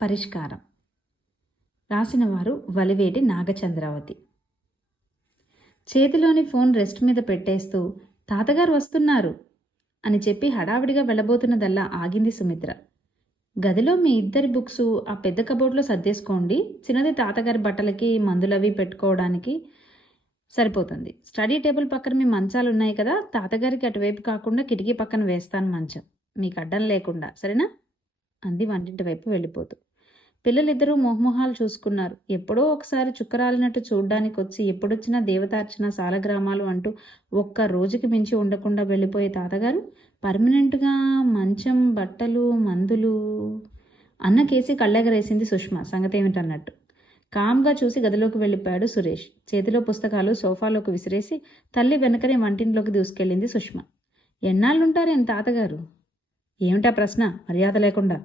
పరిష్కారం. రాసినవారు వలివేటి నాగచంద్రావతి. చేతిలోని phone rest మీద పెట్టేస్తూ తాతగారు వస్తున్నారు అని చెప్పి హడావిడిగా వెళ్ళబోతున్నదల్లా ఆగింది సుమిత్ర. గదిలో మీ ఇద్దరి బుక్స్ ఆ పెద్ద కబోర్డ్లో సర్దేసుకోండి, చిన్నది తాతగారి బట్టలకి మందులవి పెట్టుకోవడానికి సరిపోతుంది. స్టడీ టేబుల్ పక్కన మీ మంచాలు ఉన్నాయి కదా, తాతగారికి అటువైపు కాకుండా కిటికీ పక్కన వేస్తాను మంచం, మీకు అడ్డం లేకుండా, సరేనా అంది వంటింటి వైపు వెళ్ళిపోతూ. పిల్లలిద్దరూ మొహమొహాలు చూసుకున్నారు. ఎప్పుడో ఒకసారి చుక్కరాలినట్టు చూడ్డానికి వచ్చి ఎప్పుడొచ్చినా దేవతార్చన సాలగ్రామాలు అంటూ ఒక్క రోజుకి మించి ఉండకుండా వెళ్ళిపోయే తాతగారు పర్మనెంట్గా మంచం, బట్టలు, మందులు అన్న కేసి కళ్ళెగరేసింది సుష్మ సంగతి ఏమిటన్నట్టు. కామ్గా చూసి గదిలోకి వెళ్ళిపోయాడు సురేష్. చేతిలో పుస్తకాలు సోఫాలోకి విసిరేసి తల్లి వెనకనే వంటింట్లోకి దూసుకెళ్ళింది సుష్మ. ఎన్నాళ్ళుంటారేం తాతగారు? ఏమిటా ప్రశ్న మర్యాద లేకుండా?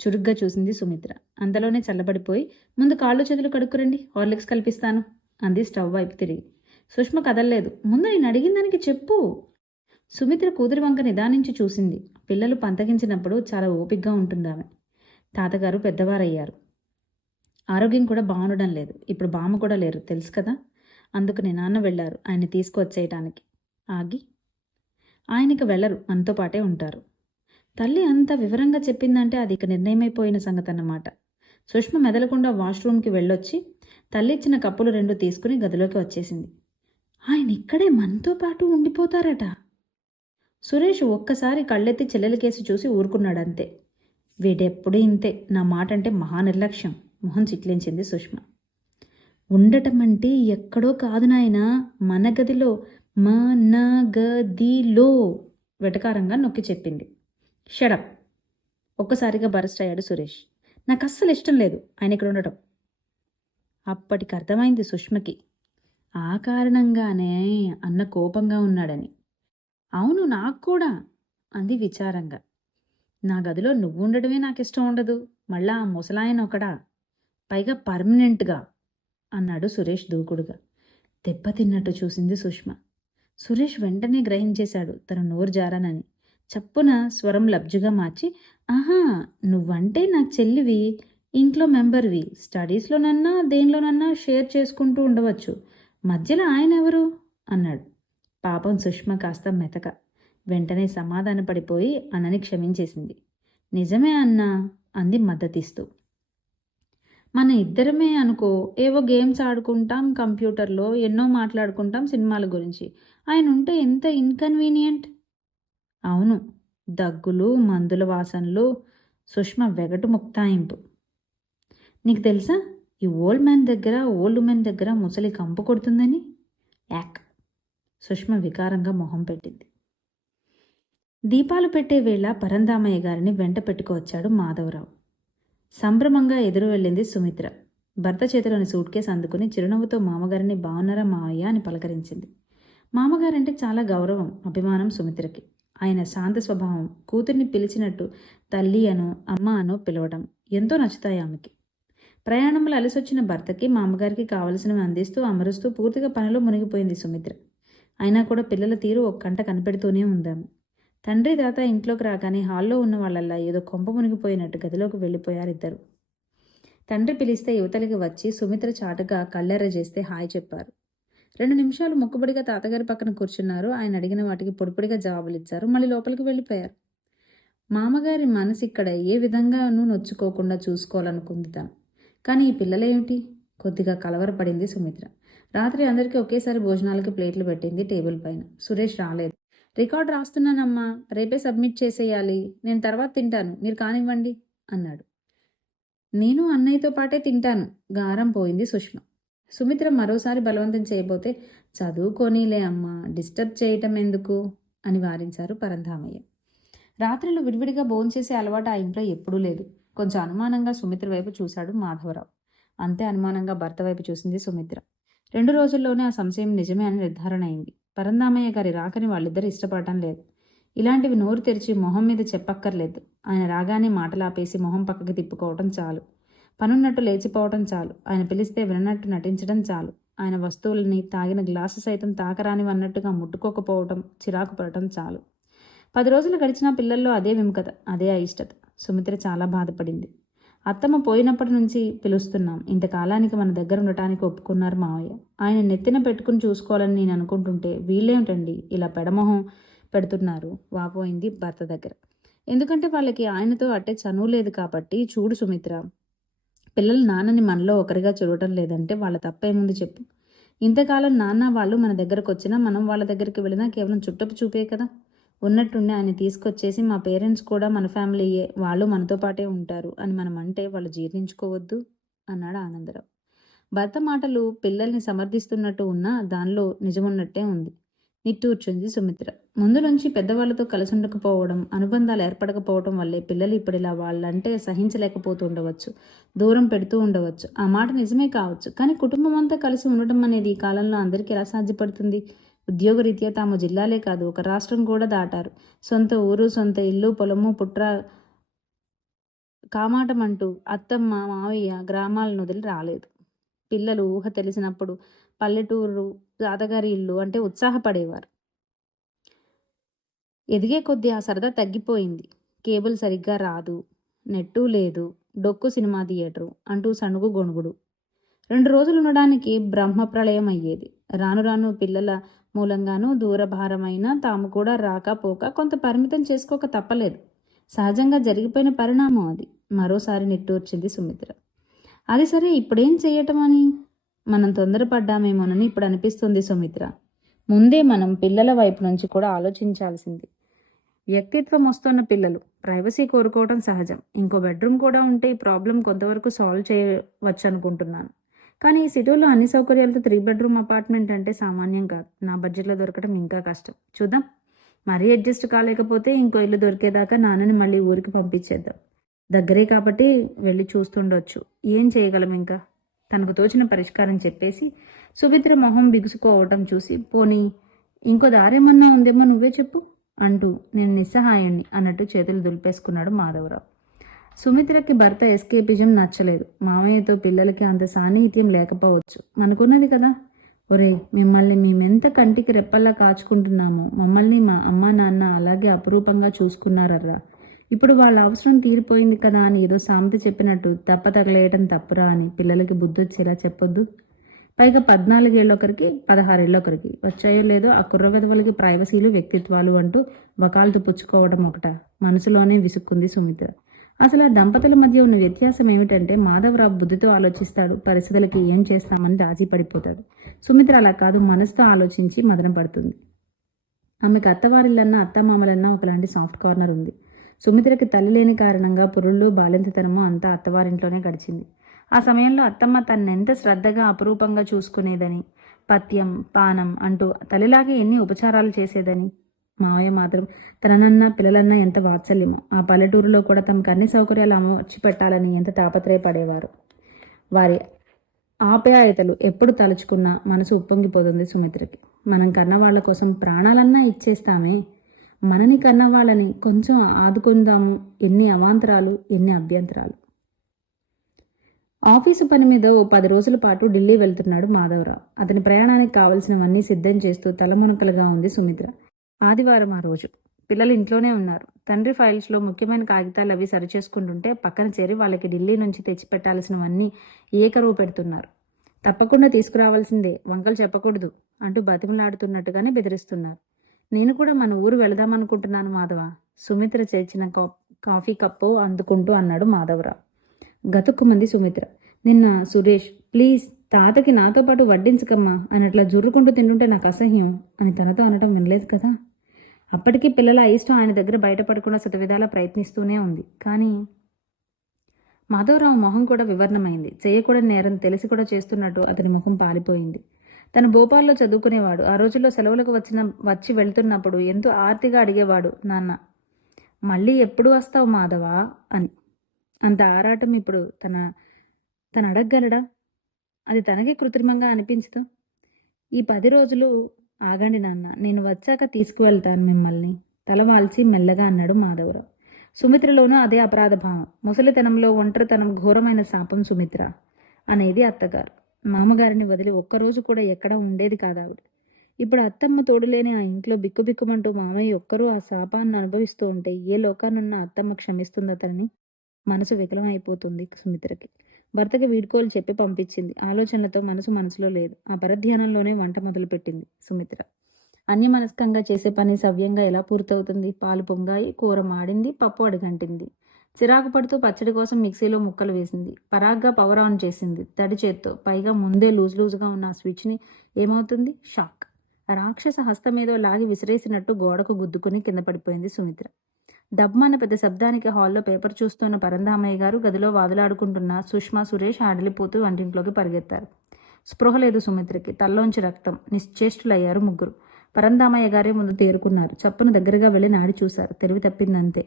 చురుగ్గా చూసింది సుమిత్ర. అంతలోనే చల్లబడిపోయి, ముందు కాళ్ళు చేతులు కడుక్కురండి, హార్లిక్స్ కల్పిస్తాను అంది స్టవ్ వైపు తిరిగి. సుష్మ కదల్లేదు. ముందు నేను అడిగిన దానికి చెప్పు. సుమిత్ర కూతురి వంక నిదానించి చూసింది. పిల్లలు పంతగించినప్పుడు చాలా ఓపిగ్గా ఉంటుందామె. తాతగారు పెద్దవారయ్యారు, ఆరోగ్యం కూడా బాగుండడం లేదు. ఇప్పుడు బామ్మ కూడా లేరు, తెలుసు కదా. అందుకని నాన్న వెళ్ళారు ఆయన్ని తీసుకువచ్చేయటానికి. ఆగి, ఆయనకి వెళ్ళరు, మనతో పాటే ఉంటారు. తల్లి అంత వివరంగా చెప్పిందంటే అది ఇక నిర్ణయమైపోయిన సంగతి అన్నమాట. సుష్మ మెదలకుండా వాష్రూమ్కి వెళ్ళొచ్చి తల్లి ఇచ్చిన కప్పులు 2 తీసుకుని గదిలోకి వచ్చేసింది. ఆయన ఇక్కడే మనతో పాటు ఉండిపోతారట. సురేష్ ఒక్కసారి కళ్ళెత్తి చెల్లెలికేసి చూసి ఊరుకున్నాడంతే. వీడెప్పుడు ఇంతే, నా మాట అంటే మహా నిర్లక్ష్యం, మొహం చిట్లించింది సుష్మ. ఉండటం అంటే ఎక్కడో కాదు నాయనా, మన గదిలో, మన గదిలో వెటకారంగా నొక్కి చెప్పింది. షడప్. ఒక్కసారిగా బరస్ట్ అయ్యాడు సురేష్. నాకు అస్సలు ఇష్టం లేదు ఆయన ఇక్కడ ఉండటం. అప్పటికి అర్థమైంది సుష్మకి. ఆ కారణంగానే అన్న కోపంగా ఉన్నాడని. అవును, నాకు కూడా అంది విచారంగా. నా గదిలో నువ్వు ఉండడమే నాకు ఇష్టం ఉండదు, మళ్ళా ఆ ముసలాయన ఒకడా, పైగా పర్మనెంట్గా అన్నాడు సురేష్ దూకుడుగా. దెబ్బతిన్నట్టు చూసింది సుష్మ. సురేష్ వెంటనే గ్రహించేశాడు తన నోరు జారానని. చప్పున స్వరం లబ్జుగా మార్చి, ఆహా, నువ్వంటే నా చెల్లివి, ఇంట్లో మెంబర్వి, స్టడీస్లోనన్నా దేనిలోనన్నా షేర్ చేసుకుంటూ ఉండవచ్చు, మధ్యలో ఆయన ఎవరు అన్నాడు. పాపం సుష్మ కాస్త మెతక. వెంటనే సమాధాన పడిపోయి అన్నని క్షమించేసింది. నిజమే అన్నా అంది మద్దతిస్తూ. మన ఇద్దరమే అనుకో, ఏవో గేమ్స్ ఆడుకుంటాం కంప్యూటర్లో, ఎన్నో మాట్లాడుకుంటాం సినిమాల గురించి, ఆయన ఉంటే ఎంత ఇన్కన్వీనియంట్. అవును, దగ్గులు, మందుల వాసనలు. సుష్మ వెగటు ముక్తాయింపు. నీకు తెలుసా, ఈ ఓల్డ్ ఉమెన్ దగ్గర ముసలి కంపు కొడుతుందని? యాక్. సుష్మ వికారంగా మొహం పెట్టింది. దీపాలు పెట్టే వేళ పరందామయ్య గారిని వెంట పెట్టుకువచ్చాడు మాధవరావు. సంభ్రమంగా ఎదురు వెళ్ళింది సుమిత్ర. భర్త చేతిలోని సూట్ కేసు అందుకుని చిరునవ్వుతో మామగారిని బాగున్నారా మావయ్య అని పలకరించింది. మామగారంటే చాలా గౌరవం, అభిమానం సుమిత్రకి. ఆయన శాంత స్వభావం, కూతుర్ని పిలిచినట్టు తల్లి అనో అమ్మ అనో పిలవడం ఎంతో నచ్చుతాయి ఆమెకి. ప్రయాణంలో అలసొచ్చిన భర్తకి మామగారికి కావలసినవి అందిస్తూ అమరుస్తూ పూర్తిగా పనిలో మునిగిపోయింది సుమిత్ర. అయినా కూడా పిల్లల తీరు ఒక కంట కనిపెడుతూనే ఉందాము. తండ్రి తాత ఇంట్లోకి రాగానే హాల్లో ఉన్న వాళ్ళల్లా ఏదో కొంప మునిగిపోయినట్టు గదిలోకి వెళ్ళిపోయారిద్దరు. తండ్రి పిలిస్తే యువతలకి వచ్చి సుమిత్ర చాటుగా కళ్ళెర్ర చేస్తే హాయ్ చెప్పారు. 2 నిమిషాలు మొక్కుబడిగా తాతగారి పక్కన కూర్చున్నారు. ఆయన అడిగిన వాటికి పొడిపొడిగా జవాబులు ఇచ్చారు. మళ్ళీ లోపలికి వెళ్ళిపోయారు. మామగారి మనసు ఇక్కడ ఏ విధంగానూ నొచ్చుకోకుండా చూసుకోవాలనుకుంది తను. కానీ ఈ పిల్లలేమిటి? కొద్దిగా కలవరపడింది సుమిత్ర. రాత్రి అందరికీ ఒకేసారి భోజనాలకి ప్లేట్లు పెట్టింది టేబుల్ పైన. సురేష్ రాలేదు. రికార్డ్ రాస్తున్నానమ్మా, రేపే సబ్మిట్ చేసేయాలి, నేను తర్వాత తింటాను, మీరు కానివ్వండి అన్నాడు. నేను అన్నయ్యతో పాటే తింటాను, గారం పోయింది సుష్మ. సుమిత్ర మరోసారి బలవంతం చేయబోతే, చదువుకోనీలే అమ్మా, డిస్టర్బ్ చేయటం ఎందుకు అని వారించారు పరంధామయ్య. రాత్రిలో విడివిడిగా భోంచేసే అలవాటు ఆ ఇంట్లో ఎప్పుడూ లేదు. కొంచెం అనుమానంగా సుమిత్ర వైపు చూశాడు మాధవరావు. అంతే అనుమానంగా భర్త వైపు చూసింది సుమిత్ర. 2 రోజుల్లోనే ఆ సంశయం నిజమే అని నిర్ధారణ అయింది. పరంధామయ్య గారి రాకని వాళ్ళిద్దరూ ఇష్టపడటం లేదు. ఇలాంటివి నోరు తెరిచి మొహం మీద చెప్పక్కర్లేదు. ఆయన రాగానే మాటలాపేసి మొహం పక్కకి తిప్పుకోవటం చాలు. పనున్నట్టు లేచిపోవటం చాలు. ఆయన పిలిస్తే విననట్టు నటించడం చాలు. ఆయన వస్తువులని, తాగిన గ్లాసు సైతం తాకరానివన్నట్టుగా ముట్టుకోకపోవటం, చిరాకు పడటం చాలు. 10 రోజులు గడిచినా పిల్లల్లో అదే విముఖత, అదే అయిష్టత. సుమిత్ర చాలా బాధపడింది. అత్తమ్మ పోయినప్పటి నుంచి పిలుస్తున్నాం. ఇంతకాలానికి మన దగ్గర ఉండటానికి ఒప్పుకున్నారు మావయ్య. ఆయన నెత్తిన పెట్టుకుని చూసుకోవాలని నేను అనుకుంటుంటే వీళ్ళేమిటండి ఇలా పెడమొహం పెడుతున్నారు వాపోయింది భర్త దగ్గర. ఎందుకంటే వాళ్ళకి ఆయనతో అట్టే చనువు లేదు కాబట్టి. చూడు సుమిత్ర, పిల్లలు నాన్నని మనలో ఒకరిగా చూడటం లేదంటే వాళ్ళ తప్పేముంది చెప్పు. ఇంతకాలం నాన్న వాళ్ళు మన దగ్గరకు వచ్చినా మనం వాళ్ళ దగ్గరికి వెళ్ళినా కేవలం చుట్టపు చూపే కదా. ఉన్నట్టుండి ఆయన తీసుకొచ్చేసి మా పేరెంట్స్ కూడా మన ఫ్యామిలీయే, వాళ్ళు మనతో పాటే ఉంటారు అని మనం అంటే వాళ్ళు జీర్ణించుకోవద్దు అన్నాడు ఆనందరావు. భర్త మాటలు పిల్లల్ని సమర్థిస్తున్నట్టు ఉన్నా దానిలో నిజమున్నట్టే ఉంది. నిట్టూర్చుంది సుమిత్ర. ముందు నుంచి పెద్దవాళ్లతో కలిసి ఉండకపోవడం, అనుబంధాలు ఏర్పడకపోవడం వల్లే పిల్లలు ఇప్పుడిలా వాళ్ళంటే సహించలేకపోతూ ఉండవచ్చు, దూరం పెడుతూ ఉండవచ్చు. ఆ మాట నిజమే కావచ్చు. కానీ కుటుంబం అంతా కలిసి ఉండటం అనేది ఈ కాలంలో అందరికీ ఎలా సాధ్యపడుతుంది? ఉద్యోగరీత్యా తాము జిల్లాలే కాదు, ఒక రాష్ట్రం కూడా దాటారు. సొంత ఊరు, సొంత ఇల్లు, పొలము, పుట్ర కామాటమంటూ అత్తమ్మ, మావయ్య గ్రామాలను వదిలి రాలేదు. పిల్లలు ఊహ తెలిసినప్పుడు పల్లెటూరు, తాతగారి ఇల్లు అంటే ఉత్సాహపడేవారు. ఎదిగే కొద్దీ ఆ సరదా తగ్గిపోయింది. కేబుల్ సరిగ్గా రాదు, నెట్టు లేదు, డొక్కు సినిమా థియేటరు అంటూ సణుగు గొణుగుడు. 2 రోజులు ఉండడానికి బ్రహ్మప్రళయం అయ్యేది. రాను రాను పిల్లల మూలంగానూ దూరభారమైన తాము కూడా రాకపోక కొంత పరిమితం చేసుకోక తప్పలేదు. సహజంగా జరిగిపోయిన పరిణామం అది. మరోసారి నిట్టూర్చింది సుమిత్ర. అది సరే, ఇప్పుడేం చెయ్యటం అని? మనం తొందరపడ్డామేమోనని ఇప్పుడు అనిపిస్తుంది సుమిత్ర. ముందే మనం పిల్లల వైపు నుంచి కూడా ఆలోచించాల్సింది. వ్యక్తిత్వం వస్తున్న పిల్లలు, ప్రైవసీ కోరుకోవడం సహజం. ఇంకో బెడ్రూమ్ కూడా ఉంటే ఈ ప్రాబ్లం కొంతవరకు సాల్వ్ చేయవచ్చు అనుకుంటున్నాను. కానీ ఈ సిటీలో అన్ని సౌకర్యాలతో 3 బెడ్రూమ్ అపార్ట్మెంట్ అంటే సామాన్యం కాదు. నా బడ్జెట్లో దొరకడం ఇంకా కష్టం. చూద్దాం. మరీ అడ్జస్ట్ కాలేకపోతే ఇంకో ఇల్లు దొరికేదాకా నాన్నని మళ్ళీ ఊరికి పంపించేద్దాం. దగ్గరే కాబట్టి వెళ్ళి చూస్తుండొచ్చు. ఏం చేయగలం ఇంకా? తనకు తోచిన పరిష్కారం చెప్పేసి సుమిత్ర మొహం బిగుసుకోవటం చూసి, పోనీ ఇంకో దారేమన్నా ఉందేమో నువ్వే చెప్పు అంటూ నేను నిస్సహాయాన్ని అన్నట్టు చేతులు దులిపేసుకున్నాడు మాధవరావు. సుమిత్రకి భర్త ఎస్కేపిజం నచ్చలేదు. మామయ్యతో పిల్లలకి అంత సాన్నిహిత్యం లేకపోవచ్చు. మనకున్నది కదా. ఒరే, మిమ్మల్ని మేమెంత కంటికి రెప్పల్లా కాచుకుంటున్నామో మమ్మల్ని మా అమ్మా నాన్న అలాగే అపురూపంగా చూసుకున్నారర్రా. ఇప్పుడు వాళ్ళ అవసరం తీరిపోయింది కదా అని ఏదో సామెత చెప్పినట్టు తప్ప తగలేయటం తప్పురా అని పిల్లలకి బుద్ధొచ్చేలా చెప్పొద్దు. పైగా 14 ఏళ్ళొకరికి, 16 ఏళ్ళొకరికి వచ్చాయో లేదో ఆ కుర్రవెదవలకి ప్రైవసీలు, వ్యక్తిత్వాలు అంటూ వకాలతో పుచ్చుకోవడం ఒకట. మనసులోనే విసుక్కుంది సుమిత్ర. అసలు ఆ దంపతుల మధ్య ఉన్న వ్యత్యాసం ఏమిటంటే మాధవరావు బుద్ధితో ఆలోచిస్తాడు, పరిస్థితులకి ఏం చేస్తామని రాజీ పడిపోతాడు. సుమిత్ర అలా కాదు, మనసుతో ఆలోచించి మదన పడుతుంది. ఆమెకు అత్తవారిల్లన్నా అత్తమామలన్నా ఒకలాంటి సాఫ్ట్ కార్నర్ ఉంది. సుమిత్రకి తల్లి లేని కారణంగా పురుళ్ళు, బాలింతతనము అంతా అత్తవారింట్లోనే గడిచింది. ఆ సమయంలో అత్తమ్మ తన్నెంత శ్రద్ధగా అపురూపంగా చూసుకునేదని, పథ్యం పానం అంటూ తల్లిలాగే ఎన్ని ఉపచారాలు చేసేదని. మావయ్య మాత్రం తననన్నా పిల్లలన్నా ఎంత వాత్సల్యమో. ఆ పల్లెటూరులో కూడా తమకు అన్ని సౌకర్యాలు అమర్చి పెట్టాలని ఎంత తాపత్రయపడేవారు. వారి ఆప్యాయతలు ఎప్పుడు తలుచుకున్నా మనసు ఉప్పొంగిపోతుంది సుమిత్రకి. మనం కన్నవాళ్ల కోసం ప్రాణాలన్నా ఇచ్చేస్తామే, మనని కన్నవాళ్ళని కొంచెం ఆదుకుందాము. ఎన్ని అవాంతరాలు, ఎన్ని అభ్యంతరాలు. ఆఫీసు పని మీద ఓ 10 రోజుల పాటు ఢిల్లీ వెళ్తున్నాడు మాధవరావు. అతని ప్రయాణానికి కావలసినవన్నీ సిద్ధం చేస్తూ తలమునకలుగా ఉంది సుమిత్ర. ఆదివారం ఆ రోజు. పిల్లలు ఇంట్లోనే ఉన్నారు. తండ్రి ఫైల్స్లో ముఖ్యమైన కాగితాలు అవి సరిచేసుకుంటుంటే పక్కన చేరి వాళ్ళకి ఢిల్లీ నుంచి తెచ్చిపెట్టాల్సినవన్నీ ఏకరువు పెడుతున్నారు. తప్పకుండా తీసుకురావాల్సిందే, వంకలు చెప్పకూడదు అంటూ బతిమలాడుతున్నట్టుగానే బెదిరిస్తున్నారు. నేను కూడా మన ఊరు వెళదామనుకుంటున్నాను మాధవ. సుమిత్ర చేర్చిన కాఫీ కప్పు అందుకుంటూ అన్నాడు మాధవరావు. గతుక్కుమంది సుమిత్ర. నిన్న సురేష్, ప్లీజ్ తాతకి నాతో పాటు వడ్డించకమ్మా అని అట్లా జుర్రుకుంటూ తింటుంటే నాకు అసహ్యం అని తనతో అనటం వినలేదు కదా. అప్పటికీ పిల్లల ఇష్టం ఆయన దగ్గర బయటపడకుండా శతవిధాలా ప్రయత్నిస్తూనే ఉంది. కానీ మాధవరావు మొహం కూడా వివరణమైంది. చేయకూడని నేరం తెలిసి కూడా చేస్తున్నట్టు అతని ముఖం పాలిపోయింది. తను భోపాల్లో చదువుకునేవాడు. ఆ రోజుల్లో సెలవులకు వచ్చి వెళ్తున్నప్పుడు ఎంతో ఆర్తిగా అడిగేవాడు, నాన్న మళ్ళీ ఎప్పుడు వస్తావు మాధవా అని. అంత ఆరాటం ఇప్పుడు తను అడగగలడా? అది తనకే కృత్రిమంగా అనిపించదు. ఈ 10 రోజులు ఆగండి నాన్న, నేను వచ్చాక తీసుకువెళ్తాను మిమ్మల్ని తల వాల్చి మెల్లగా అన్నాడు మాధవరావు. సుమిత్రలోనూ అదే అపరాధ భావం. ముసలితనంలో ఒంటరితనం ఘోరమైన శాపం సుమిత్ర అనేది అత్తగారు. మామగారిని వదిలి ఒక్కరోజు కూడా ఎక్కడా ఉండేది కాదావిడ. ఇప్పుడు అత్తమ్మ తోడులేని ఆ ఇంట్లో బిక్కుబిక్కుమంటూ మామయ్య ఒక్కరూ ఆ శాపాన్ని అనుభవిస్తూ ఉంటే ఏ లోకానున్న అత్తమ్మ క్షమిస్తుందతని? మనసు వికలమైపోతుంది సుమిత్రకి. భర్తకి వీడ్కోలు చెప్పి పంపించింది. ఆలోచనలతో మనసులో లేదు. ఆ పరధ్యానంలోనే వంట మొదలుపెట్టింది సుమిత్ర. అన్యమనస్కంగా చేసే పని సవ్యంగా ఎలా పూర్తవుతుంది? పాలు పొంగాయి, కూర మాడింది, పప్పు అడుగంటింది. చిరాకు పడుతూ పచ్చడి కోసం మిక్సీలో ముక్కలు వేసింది. పరాగ్గా పవర్ ఆన్ చేసింది తడి చేత్తో. పైగా ముందే లూజుగా ఉన్న ఆ స్విచ్ని ఏమవుతుంది? షాక్. రాక్షస హస్తమేదో లాగి విసిరేసినట్టు గోడకు గుద్దుకుని కింద పడిపోయింది సుమిత్ర. డబ్బన్న పెద్ద శబ్దానికి హాల్లో పేపర్ చూస్తున్న పరంధామయ్య గారు, గదిలో వాదులాడుకుంటున్న సుష్మా, సురేష్ ఆడలిపోతూ వంటింట్లోకి పరిగెత్తారు. స్పృహ లేదు సుమిత్రకి. తల్లోంచి రక్తం. నిశ్చేష్టులయ్యారు ముగ్గురు. పరంధామయ్య గారే ముందు తేరుకున్నారు. చప్పున దగ్గరగా వెళ్ళి నాడి చూశారు. తెలివి తప్పిందంతే.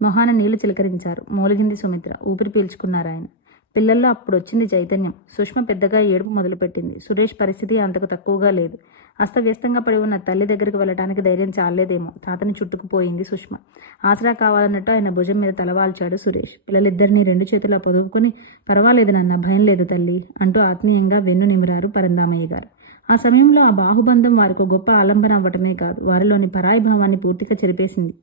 మొహాన నీళ్లు చిలకరించారు. మూలిగింది సుమిత్ర. ఊపిరి పీల్చుకున్నారాయన. పిల్లల్లో అప్పుడొచ్చింది చైతన్యం. సుష్మ పెద్దగా ఏడుపు మొదలుపెట్టింది. సురేష్ పరిస్థితి అంతకు తక్కువగా లేదు. అస్తవ్యస్తంగా పడి ఉన్న తల్లి దగ్గరికి వెళ్ళటానికి ధైర్యం చాలేదేమో. తాతని చుట్టుకుపోయింది సుష్మ. ఆసరా కావాలన్నట్టు ఆయన భుజం మీద తలవాల్చాడు సురేష్. పిల్లలిద్దరినీ రెండు చేతులా పొదుపుకొని, పర్వాలేదు నాన్న, భయం లేదు తల్లి అంటూ ఆత్మీయంగా వెన్ను నిమిరారు పరంధామయ్య గారు. ఆ సమయంలో ఆ బాహుబంధం వారికి గొప్ప ఆలంబన అవ్వటమే కాదు, వారిలోని పరాయి భావాన్ని పూర్తిగా చెరిపేసింది.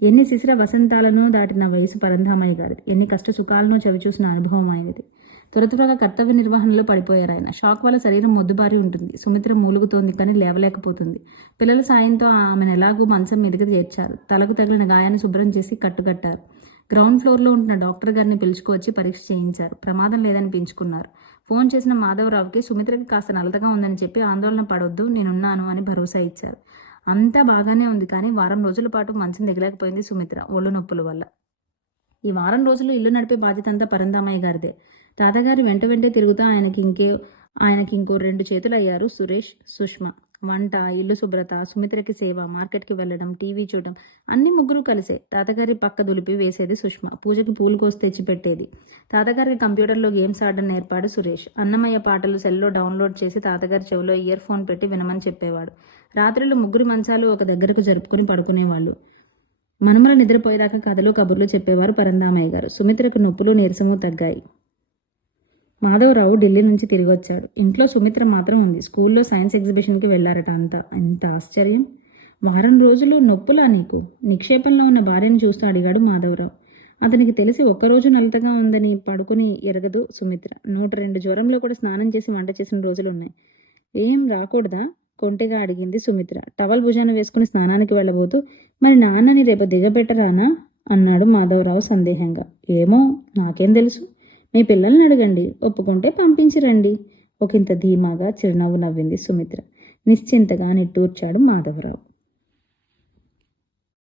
ఎన్ని శిశిర వసంతాలనో దాటిన వయసు పరంధామయ్య గారిది. ఎన్ని కష్ట సుఖాలనో చవిచూసిన అనుభవం ఆయనది. త్వరగా కర్తవ్య నిర్వహణలో పడిపోయారు ఆయన. షాక్ వల్ల శరీరం మొద్దుబారి ఉంటుంది. సుమిత్ర మూలుగుతోంది కానీ లేవలేకపోతుంది. పిల్లల సాయంతో ఆమెను ఎలాగూ మంచం మీదకి చేర్చారు. తలకు తగిలిన గాయాన్ని శుభ్రం చేసి కట్టుకట్టారు. గ్రౌండ్ ఫ్లోర్లో ఉంటున్న డాక్టర్ గారిని పిలుచుకువచ్చి పరీక్ష చేయించారు. ప్రమాదం లేదనిపించుకున్నారు. ఫోన్ చేసిన మాధవరావుకి సుమిత్రకి కాస్త నలతగా ఉందని చెప్పి ఆందోళన పడొద్దు, నేనున్నాను అని భరోసా ఇచ్చారు. అంతా బాగానే ఉంది కానీ వారం రోజుల పాటు మంచం దిగలేకపోయింది సుమిత్ర ఒళ్ళు నొప్పుల వల్ల. ఈ వారం రోజులు ఇల్లు నడిపే బాధ్యత అంతా పరంధామయ్య గారిదే. తాతగారి వెంటే తిరుగుతూ ఆయనకి ఇంకో 2 చేతులు అయ్యారు సురేష్, సుష్మ. వంట, ఇల్లు శుభ్రత, సుమిత్రకి సేవ, మార్కెట్కి వెళ్ళడం, టీవీ చూడడం అన్ని ముగ్గురు కలిసే. తాతగారి పక్క దులిపి వేసేది సుష్మ. పూజకి పూలు కోసి తెచ్చి పెట్టేది. తాతగారికి కంప్యూటర్లో గేమ్స్ ఆడడం నేర్పాడు సురేష్. అన్నమయ్య పాటలు సెల్లో డౌన్లోడ్ చేసి తాతగారి చెవిలో ఇయర్ ఫోన్ పెట్టి వినమని చెప్పేవాడు. రాత్రులు ముగ్గురు మంచాలు ఒక దగ్గరకు జరుపుకుని పడుకునేవాళ్ళు. మనుమల నిద్రపోయేదాకా కథలు కబుర్లు చెప్పేవారు పరంధామయ్య గారు. సుమిత్రకు నొప్పులు నీరసము తగ్గాయి. మాధవరావు ఢిల్లీ నుంచి తిరిగి వచ్చాడు. ఇంట్లో సుమిత్ర మాత్రం ఉంది. స్కూల్లో సైన్స్ ఎగ్జిబిషన్కి వెళ్ళారట. ఎంత ఆశ్చర్యం! వారం రోజులు నొప్పులా నీకు? నిక్షేపంలో ఉన్న భార్యను చూస్తూ అడిగాడు మాధవరావు. అతనికి తెలిసి ఒక్కరోజు నలతగా ఉందని పడుకుని ఎరగదు సుమిత్ర. 102 జ్వరంలో కూడా స్నానం చేసి వంట చేసిన రోజులున్నాయి. ఏం రాకూడదా? కొంటెగా అడిగింది సుమిత్ర. టవల్ భుజాన వేసుకుని స్నానానికి వెళ్ళబోతూ, మరి నాన్నని రేపు దిగబెట్టరానా అన్నాడు మాధవరావు సందేహంగా. ఏమో, నాకేం తెలుసు. మీ పిల్లల్ని అడగండి, ఒప్పుకుంటే పంపించిరండి. ఒకంత ధీమాగా చిరునవ్వు నవ్వింది సుమిత్ర. నిశ్చింతగా నిట్టూర్చాడు మాధవరావు.